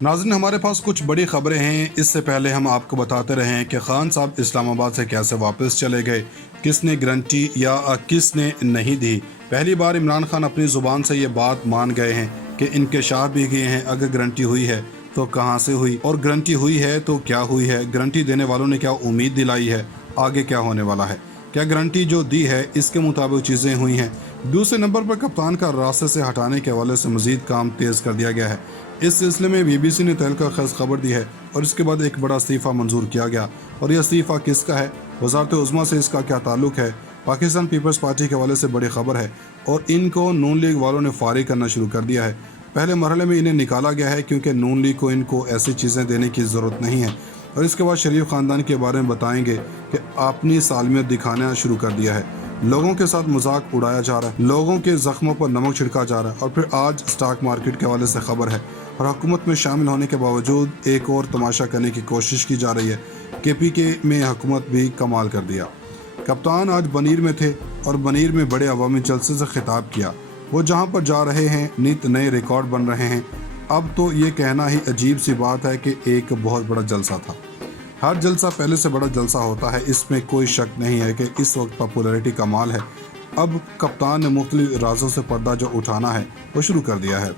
नाज़रीन, हमारे पास कुछ बड़ी खबरें हैं। इससे पहले हम आपको बताते रहे हैं कि खान साहब इस्लामाबाद से कैसे वापस चले गए, किसने गारंटी या किसने नहीं दी। पहली बार इमरान खान अपनी ज़ुबान से ये बात मान गए हैं कि इंकशाफ भी किए हैं। अगर गारंटी हुई है तो कहाँ से हुई, और गारंटी हुई है तो क्या हुई है, गारंटी देने वालों ने क्या उम्मीद दिलाई है, आगे क्या होने वाला है, क्या गारंटी जो दी है इसके मुताबिक चीज़ें हुई हैं। दूसरे नंबर पर कप्तान का रास्ते से हटाने के हवाले से मजीद काम तेज़ कर दिया गया है। इस सिलसिले में BBC ने तहलका खेज़ खबर दी है और इसके बाद एक बड़ा इस्तीफ़ा मंजूर किया गया। और यह इस्तीफ़ा किसका है, वज़ारत उज़्मा से इसका क्या ताल्लुक़ है, पाकिस्तान पीपल्स पार्टी के हवाले से बड़ी खबर है। और इनको नून लीग वालों ने फारिग करना शुरू कर दिया है। पहले मरहले में इन्हें निकाला गया है क्योंकि नून लीग को इनको ऐसी चीज़ें देने की ज़रूरत नहीं है। और इसके बाद शरीफ ख़ानदान के बारे में बताएंगे कि अपनी सालमियत दिखाना शुरू कर दिया है। लोगों के साथ मजाक उड़ाया जा रहा है, लोगों के जख्मों पर नमक छिड़का जा रहा है। और फिर आज स्टॉक मार्केट के हवाले से खबर है और हुकूमत में शामिल होने के बावजूद एक और तमाशा करने की कोशिश की जा रही है। KPK में हुकूमत भी कमाल कर दिया। कप्तान आज बनीर में थे और बनीर में बड़े अवामी जलसे से खिताब किया। वो जहाँ पर जा रहे हैं नित नए रिकॉर्ड बन रहे हैं। अब तो ये कहना ही अजीब सी बात है कि एक बहुत बड़ा जलसा था। हर जलसा पहले से बड़ा जलसा होता है, इसमें कोई शक नहीं है कि इस वक्त पॉपुलैरिटी का माल है। अब कप्तान ने मुख्तलिफ राजों से पर्दा जो उठाना है वो शुरू कर दिया है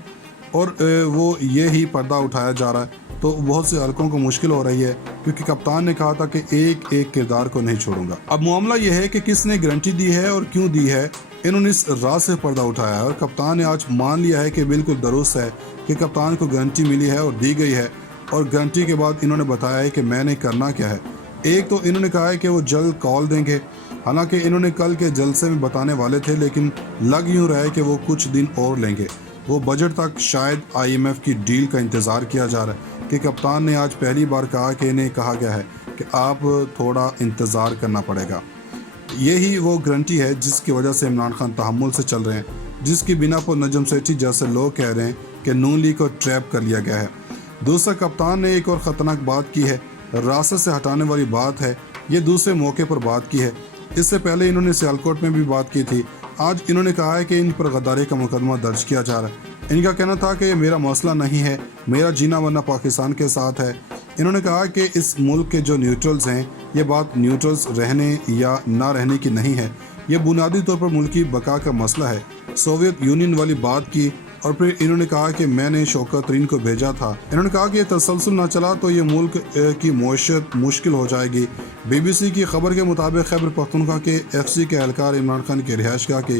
और वो ये ही पर्दा उठाया जा रहा है। तो बहुत से हलकों को मुश्किल हो रही है क्योंकि कप्तान ने कहा था कि एक एक किरदार को नहीं छोड़ूंगा। अब मामला यह है कि किसने गारंटी दी है और क्यों दी है। इन्होंने इस राज से पर्दा उठाया है और कप्तान ने आज मान लिया है कि बिल्कुल दुरुस्त है कि कप्तान को गारंटी मिली है और दी गई है। और गारंटी के बाद इन्होंने बताया है कि मैंने करना क्या है। एक तो इन्होंने कहा है कि वो जल्द कॉल देंगे, हालांकि इन्होंने कल के जलसे में बताने वाले थे, लेकिन लग यूँ रहा है कि वो कुछ दिन और लेंगे। वो बजट तक शायद IMF की डील का इंतज़ार किया जा रहा है कि कप्तान ने आज पहली बार कहा कि इन्हें कहा गया है कि आप थोड़ा इंतज़ार करना पड़ेगा। यही वो गारंटी है जिसकी वजह से इमरान खान तहम्मुल से चल रहे हैं, जिसकी बिना पर नजम सेठी जैसे लोग कह रहे हैं कि नून लीग को ट्रैप कर लिया गया है। दूसरा, कप्तान ने एक और ख़तरनाक बात की है, रास्ते से हटाने वाली बात है। ये दूसरे मौके पर बात की है। इससे पहले इन्होंने सियालकोट में भी बात की थी। आज इन्होंने कहा है कि इन पर गद्दारी का मुकदमा दर्ज किया जा रहा है। इनका कहना था कि ये मेरा मसला नहीं है, मेरा जीना वरना पाकिस्तान के साथ है। इन्होंने कहा कि इस मुल्क के जो न्यूट्रल्स हैं, ये बात न्यूट्रल्स रहने या ना रहने की नहीं है, ये बुनियादी तौर पर मुल्क की बका का मसला है। सोवियत यूनियन वाली बात की। और फिर इन्होंने कहा कि मैंने शौकत तरीन को भेजा था। इन्होंने कहा कि ये तसलसल ना चला तो ये मुल्क की मईशत मुश्किल हो जाएगी। BBC की खबर के मुताबिक खैबर पख्तूनख्वा के FC के एहलकार इमरान खान के रिहायशगाह के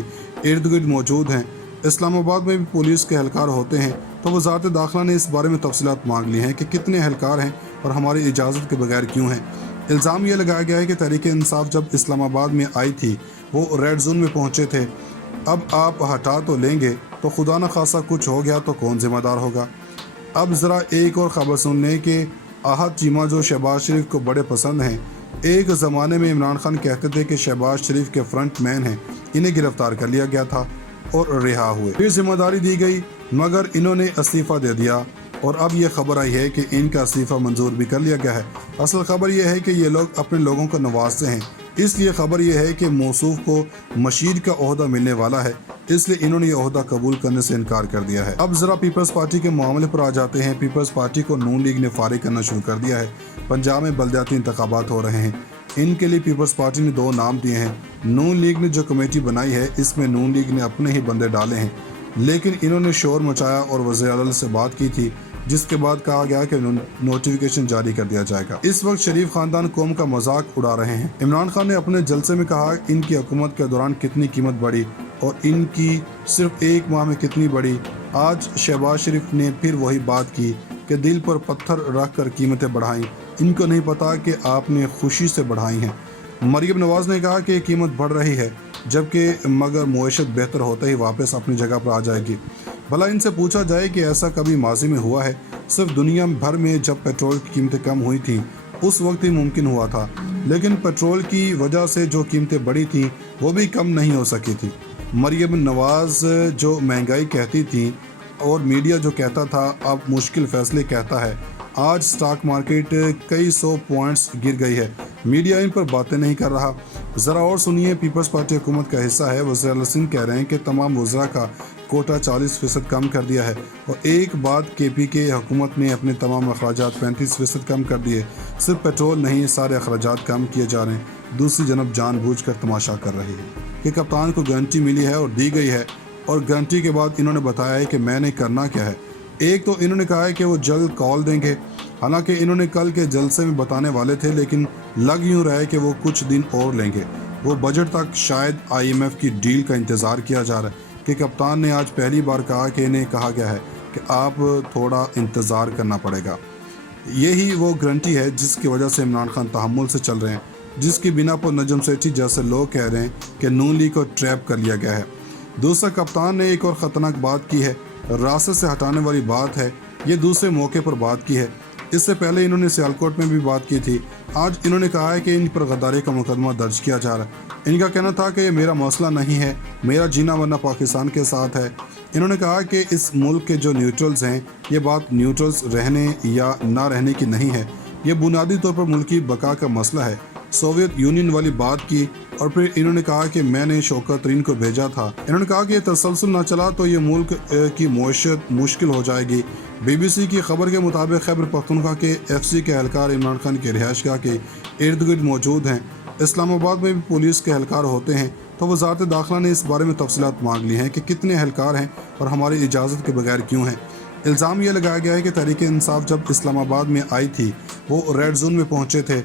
इर्द गिर्द मौजूद हैं। इस्लामाबाद में भी पुलिस के एहलकार होते हैं। तो वज़ारत दाखिला ने इस बारे में तफसीलात मांग ली हैं कि कितने एहलकार हैं और हमारी इजाज़त के बगैर क्यों हैं। इल्ज़ाम ये लगाया गया है कि तहरीक इंसाफ जब इस्लामाबाद में आई थी वो रेड जोन में पहुँचे थे। अब आप हटा तो लेंगे तो खुदा न खासा कुछ हो गया तो कौन जिम्मेदार होगा। अब ज़रा एक और ख़बर सुनने के आहत चीमा जो शहबाज शरीफ को बड़े पसंद हैं। एक ज़माने में इमरान खान कहते थे कि शहबाज शरीफ के फ्रंट मैन हैं, इन्हें गिरफ्तार कर लिया गया था और रिहा हुए। फिर जिम्मेदारी दी गई मगर इन्होंने इस्तीफ़ा दे दिया और अब ये खबर आई है कि इनका इस्तीफ़ा मंजूर भी कर लिया गया है। असल खबर यह है कि ये लोग अपने लोगों को नवाजते हैं, इसलिए खबर यह है कि मौसूफ को मशीर का ओहदा मिलने वाला है, इसलिए इन्होंने ये ओहदा कबूल करने से इनकार कर दिया है। अब ज़रा पीपल्स पार्टी के मामले पर आ जाते हैं। पीपल्स पार्टी को नून लीग ने फारिग करना शुरू कर दिया है। पंजाब में बलदियाती इंतखाबात हो रहे हैं, इनके लिए पीपल्स पार्टी ने 2 नाम दिए हैं। नून लीग ने जो कमेटी बनाई है इसमें नून लीग ने अपने ही बंदे डाले हैं, लेकिन इन्होंने शोर मचाया और वज़ीर-ए-आज़म से बात की थी, जिसके बाद कहा गया कि नोटिफिकेशन जारी कर दिया जाएगा। इस वक्त शरीफ खानदान कौम का मजाक उड़ा रहे हैं। इमरान खान ने अपने जलसे में कहा इनकी हुकूमत के दौरान कितनी कीमत बढ़ी और इनकी सिर्फ 1 माह में कितनी बढ़ी। आज शहबाज शरीफ ने फिर वही बात की कि दिल पर पत्थर रख कर कीमतें बढ़ाई। इनको नहीं पता कि आपने खुशी से बढ़ाई हैं। मरियम नवाज ने कहा कि कीमत बढ़ रही है जबकि मगर मुआशत बेहतर होते ही वापस अपनी जगह पर आ जाएगी। भला इनसे पूछा जाए कि ऐसा कभी माजी में हुआ है? सिर्फ दुनिया भर में जब पेट्रोल की कीमतें कम हुई थी उस वक्त ही मुमकिन हुआ था, लेकिन पेट्रोल की वजह से जो कीमतें बढ़ी थी वो भी कम नहीं हो सकी थी। मरियम नवाज जो महंगाई कहती थी और मीडिया जो कहता था अब मुश्किल फैसले कहता है। आज स्टॉक मार्केट कई 100 पॉइंट्स गिर गई है, मीडिया इन पर बातें नहीं कर रहा। ज़रा और सुनिए, पीपल्स पार्टी हुकूमत का हिस्सा है। वज़ीर-ए-आज़म कह रहे हैं कि तमाम वज़रा का कोटा 40% कम कर दिया है। और एक बात KPK हुकूमत ने अपने तमाम अखराजात 35% कम कर दिए। सिर्फ पेट्रोल नहीं, सारे अखराजात कम किए जा रहे हैं। दूसरी जनब जानबूझकर तमाशा कर रही है कि कप्तान को गारंटी मिली है और दी गई है, और गारंटी के बाद इन्होंने बताया है कि मैंने करना क्या है। एक तो इन्होंने कहा है कि वो जल्द कॉल देंगे, हालांकि इन्होंने कल के जलसे में बताने वाले थे, लेकिन लग यूँ रहा है कि वो कुछ दिन और लेंगे। वो बजट तक शायद IMF की डील का इंतज़ार किया जा रहा है कि कप्तान ने आज पहली बार कहा कि इन्हें कहा गया है कि आप थोड़ा इंतज़ार करना पड़ेगा। यही वो गारंटी है जिसकी वजह से इमरान खान तहम्मुल से चल रहे हैं, जिसकी बिना पर नजम सेठी जैसे लोग कह रहे हैं कि नून लीग को ट्रैप कर लिया गया है। दूसरा, कप्तान ने एक और ख़तरनाक बात की है, रास्ते से हटाने वाली बात है। ये दूसरे मौके पर बात की है। इससे पहले इन्होंने सियालकोट में भी बात की थी। आज इन्होंने कहा है कि इन पर गद्दारी का मुकदमा दर्ज किया जा रहा है। इनका कहना था कि ये मेरा मसला नहीं है, मेरा जीना मरना पाकिस्तान के साथ है। इन्होंने कहा कि इस मुल्क के जो न्यूट्रल्स हैं, ये बात न्यूट्रल्स रहने या ना रहने की नहीं है, ये बुनियादी तौर पर मुल्क की बका का मसला है। सोवियत यूनियन वाली बात की, और फिर इन्होंने कहा कि मैंने शौकत तरीन को भेजा था। इन्होंने कहा कि ये तसलसल ना चला तो ये मुल्क की मईशत मुश्किल हो जाएगी। BBC की खबर के मुताबिक खैबर पख्तूनख्वा के FC के एहलकार इमरान खान के रिहाइशगाह के इर्द गिर्द मौजूद हैं। इस्लामाबाद में भी पुलिस के एहलकार होते हैं, तो वजारत दाखिला ने इस बारे में तफसीलात मांग ली हैं कि कितने एहलकार हैं और हमारी इजाज़त के बगैर क्यों हैं। इल्ज़ाम यह लगाया गया है कि तहरीक इंसाफ जब इस्लामाबाद में आई थी वो रेड जोन में पहुँचे थे।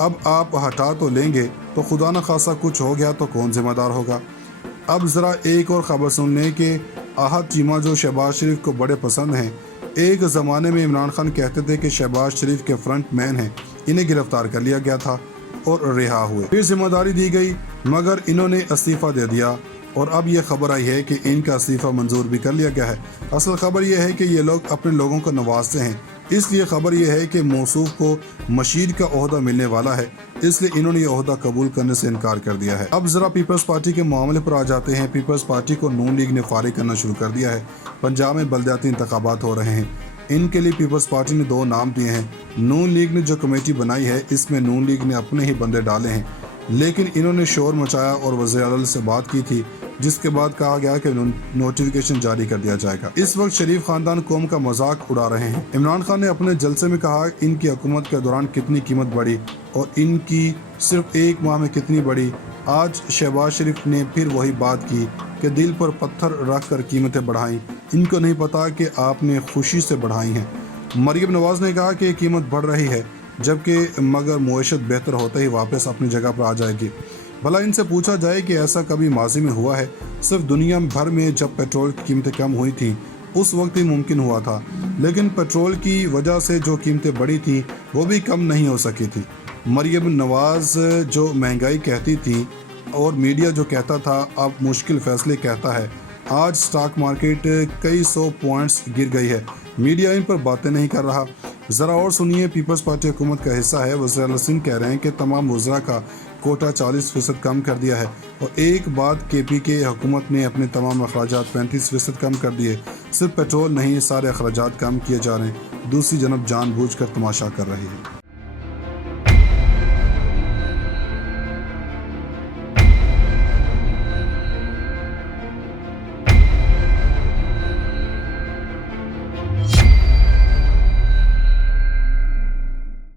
अब आप हटा तो लेंगे तो खुदा न खासा कुछ हो गया तो कौन जिम्मेदार होगा। अब ज़रा एक और ख़बर सुनने के आहत चीमा जो शहबाज शरीफ को बड़े पसंद हैं। एक ज़माने में इमरान खान कहते थे कि शहबाज शरीफ के फ्रंट मैन हैं, इन्हें गिरफ्तार कर लिया गया था और रिहा हुए। फिर जिम्मेदारी दी गई मगर इन्होंने इस्तीफ़ा दे दिया, और अब ये खबर आई है कि इनका इस्तीफ़ा मंजूर भी कर लिया गया है। असल खबर यह है कि ये लोग अपने लोगों को नवाजते हैं, इसलिए खबर यह है कि मौसूफ को मशीर का ओहदा मिलने वाला है, इसलिए इन्होंने ये ओहदा कबूल करने से इनकार कर दिया है। अब ज़रा पीपल्स पार्टी के मामले पर आ जाते हैं। पीपल्स पार्टी को नून लीग ने फारिग करना शुरू कर दिया है। पंजाब में बलदियाती इंतखाबात हो रहे हैं, इनके लिए पीपल्स पार्टी ने 2 नाम दिए हैं। नून लीग ने जो कमेटी बनाई है इसमें नून लीग ने अपने ही बंदे डाले हैं, लेकिन इन्होंने शोर मचाया और वज़ीर-ए-आज़म से बात की थी, जिसके बाद कहा गया कि नोटिफिकेशन जारी कर दिया जाएगा। इस वक्त शरीफ खानदान कौम का मजाक उड़ा रहे हैं। इमरान खान ने अपने जलसे में कहा इनकी हुकूमत के दौरान कितनी कीमत बढ़ी और इनकी सिर्फ 1 माह में कितनी बढ़ी। आज शहबाज शरीफ ने फिर वही बात की कि दिल पर पत्थर रख कर कीमतें बढ़ाई। इनको नहीं पता कि आपने खुशी से बढ़ाई हैं। मरियम नवाज ने कहा कि कीमत बढ़ रही है, जबकि मगर मुआशत बेहतर होते ही वापस अपनी जगह पर आ जाएगी। भला इनसे पूछा जाए कि ऐसा कभी माजी में हुआ है? सिर्फ दुनिया भर में जब पेट्रोल की कीमतें कम हुई थी उस वक्त ही मुमकिन हुआ था, लेकिन पेट्रोल की वजह से जो कीमतें बढ़ी थी वो भी कम नहीं हो सकी थी। मरियम नवाज जो महंगाई कहती थी और मीडिया जो कहता था अब मुश्किल फैसले कहता है। आज स्टॉक मार्केट कई 100 पॉइंट्स गिर गई है, मीडिया इन पर बातें नहीं कर रहा। ज़रा और सुनिए, पीपल्स पार्टी हुकूमत का हिस्सा है। वज़ीर सिंह कह रहे हैं कि तमाम वज़रा का कोटा 40% कम कर दिया है, और एक बात KPK हुकूमत ने अपने तमाम अखराजात 35% कम कर दिए। सिर्फ पेट्रोल नहीं, सारे अखराजात कम किए जा रहे हैं। दूसरी जनब जानबूझकर तमाशा कर रही है।